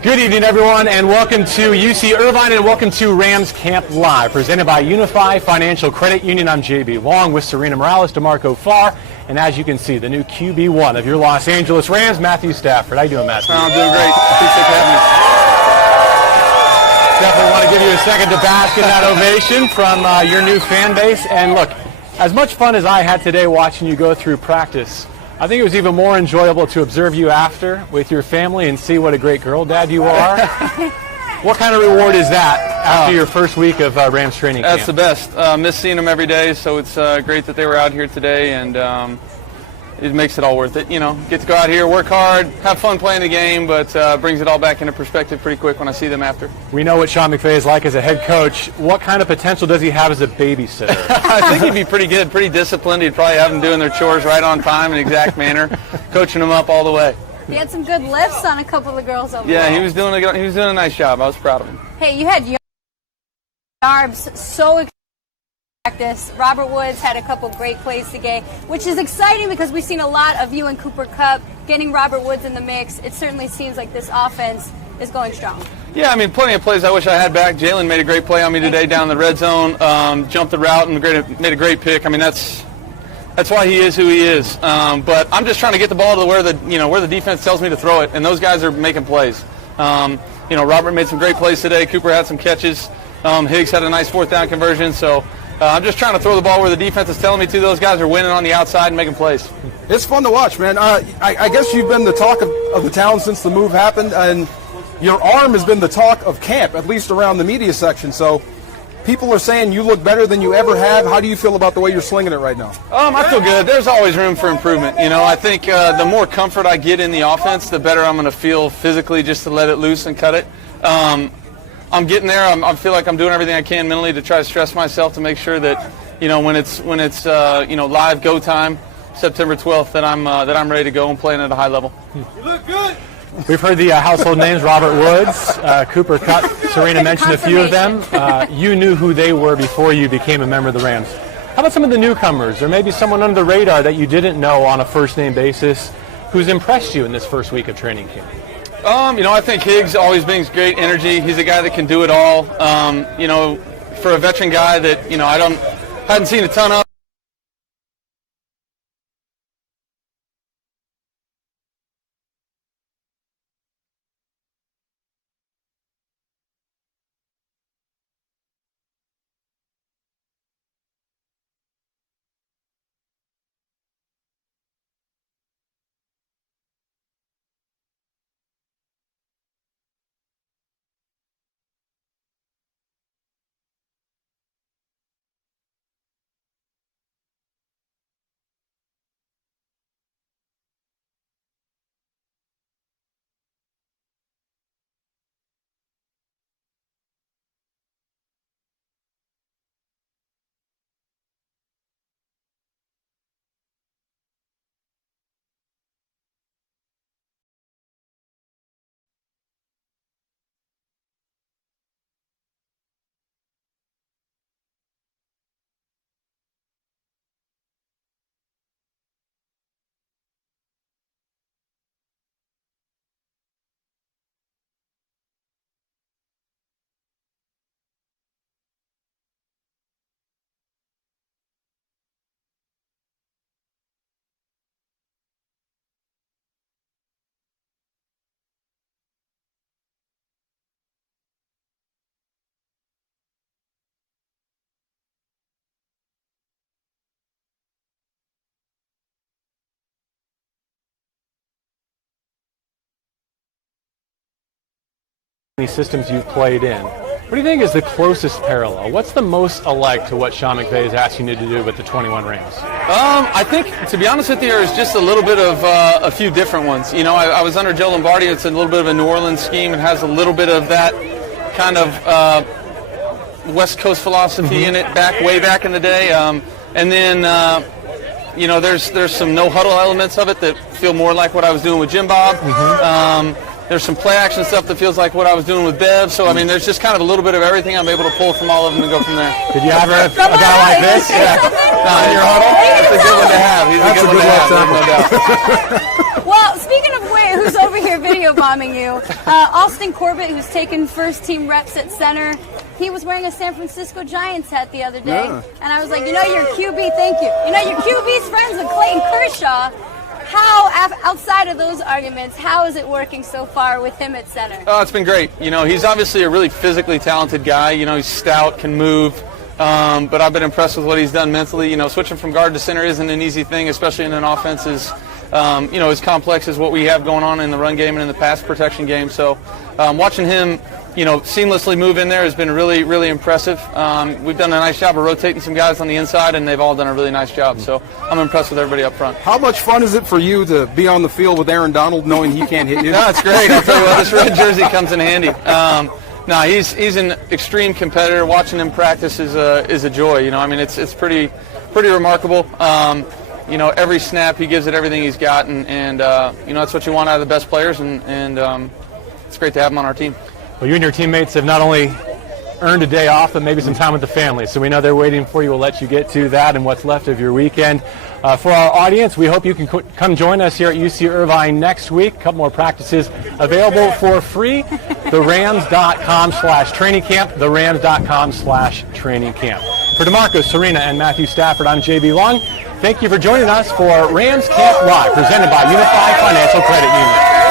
Good evening, everyone, and welcome to UC Irvine, and welcome to Rams Camp Live, presented by UNIFY Financial Credit Union. I'm JB Long with Sarina Morales, DeMarco Farr, and as you can see, the new QB1 of your Los Angeles Rams, Matthew Stafford. How you doing, Matthew? I'm doing great. Appreciate you having me. Definitely want to give you a second to bask in that ovation from your new fan base. And look, as much fun as I had today watching you go through practice, I think it was even more enjoyable to observe you after with your family and see what a great girl dad you are. What kind of reward is that after your first week of Rams training camp? That's the best. Miss seeing them every day, so it's great that they were out here today, and it makes it all worth it. You know, get to go out here, work hard, have fun playing the game, but brings it all back into perspective pretty quick when I see them after. We know what Sean McVey is like as a head coach. What kind of potential does he have as a babysitter? I think he'd be pretty good, pretty disciplined. He'd probably have them doing their chores right on time in exact manner, coaching them up all the way. He had some good lifts on a couple of girls over Yeah, there. he was doing a nice job. I was proud of him. Hey, you had Yarbs so practice. Robert Woods had a couple great plays today, which is exciting because we've seen a lot of you and Cooper Kupp getting Robert Woods in the mix. It certainly seems like this offense is going strong. Yeah, I mean, plenty of plays I wish I had back. Jalen made a great play on me today down in the red zone, jumped the route and made a great pick. I mean, that's why he is who he is. But I'm just trying to get the ball to where the defense tells me to throw it, and those guys are making plays. Robert made some great plays today. Cooper had some catches. Higgs had a nice fourth down conversion. So I'm just trying to throw the ball where the defense is telling me to. Those guys are winning on the outside and making plays. It's fun to watch, man. I guess you've been the talk of the town since the move happened, and your arm has been the talk of camp, at least around the media section. So people are saying you look better than you ever have. How do you feel about the way you're slinging it right now? I feel good. There's always room for improvement. You know, I think the more comfort I get in the offense, the better I'm going to feel physically just to let it loose and cut it. I'm getting there. I feel like I'm doing everything I can mentally to try to stress myself to make sure that, when it's live go time, September 12th, that I'm ready to go and playing at a high level. You look good. We've heard the household names: Robert Woods, Cooper Kupp. Sarina mentioned a few of them. You knew who they were before you became a member of the Rams. How about some of the newcomers, or maybe someone under the radar that you didn't know on a first-name basis who's impressed you in this first week of training camp? I think Higgs always brings great energy. He's a guy that can do it all. For a veteran guy that, I hadn't seen a ton of. Systems you've played in. What do you think is the closest parallel? What's the most alike to what Sean McVey is asking you to do with the 21 Rams? I think, to be honest with you, there's just a little bit of a few different ones. I was under Joe Lombardi. It's a little bit of a New Orleans scheme. It has a little bit of that kind of West Coast philosophy in it, way back in the day. And then, there's some no-huddle elements of it that feel more like what I was doing with Jim Bob. There's some play action stuff that feels like what I was doing with Bev. So, there's just kind of a little bit of everything I'm able to pull from all of them and go from there. Did you ever have a guy like this? Yeah. In your huddle? That's a good one to have. He's a good one to have, no doubt. Well, speaking of who's over here video bombing you. Austin Corbett, who's taken first team reps at center. He was wearing a San Francisco Giants hat the other day. Yeah. And I was like, your QB, thank you. Your QB's friends with Clayton Kershaw. How, outside of those arguments, how is it working so far with him at center? Oh, it's been great. He's obviously a really physically talented guy. He's stout, can move. But I've been impressed with what he's done mentally. Switching from guard to center isn't an easy thing, especially in an offense as complex as what we have going on in the run game and in the pass protection game. So watching him, seamlessly move in there has been really, really impressive. We've done a nice job of rotating some guys on the inside, and they've all done a really nice job. So I'm impressed with everybody up front. How much fun is it for you to be on the field with Aaron Donald knowing he can't hit you? No, it's great. I'll tell you what, this red jersey comes in handy. No, he's an extreme competitor. Watching him practice is a joy. It's pretty remarkable. Every snap he gives it everything he's got, and that's what you want out of the best players, and it's great to have him on our team. Well, you and your teammates have not only earned a day off, but maybe some time with the family. So we know they're waiting for you. We'll let you get to that and what's left of your weekend. For our audience, we hope you can come join us here at UC Irvine next week. A couple more practices available for free. TheRams.com/training camp. TheRams.com/training camp. For DeMarco, Sarina, and Matthew Stafford, I'm JB Long. Thank you for joining us for Rams Camp Live, presented by UNIFY Financial Credit Union.